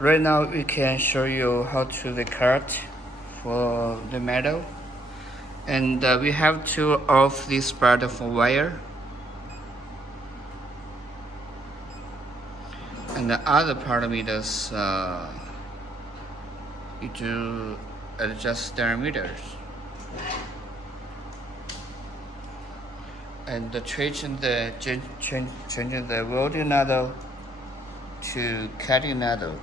Right now we can show you how to the cut for the metal, and we have to off this part of wire, and the other parameters you to adjust diameters and changing the welding needle to cutting needle.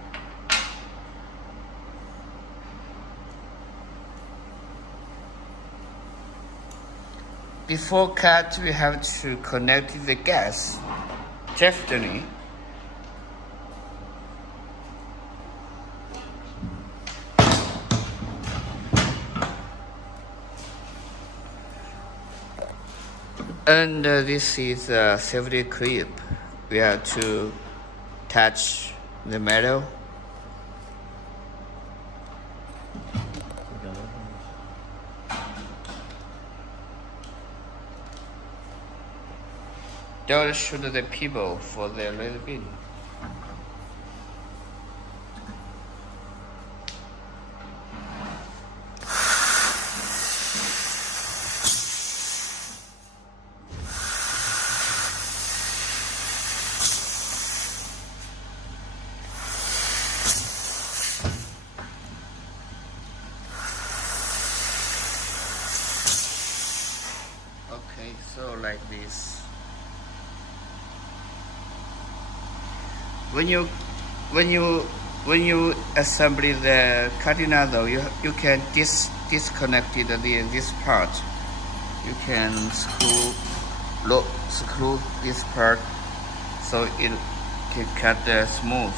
Before cut, we have to connect the gas. Definitely. And this is a safety clip. We have to touch the metal. Don't shoot the people for their red bin. Okay, so like this. When you assemble the cutting needle, you can disconnect this part. You can screw this part so it can cut smooth.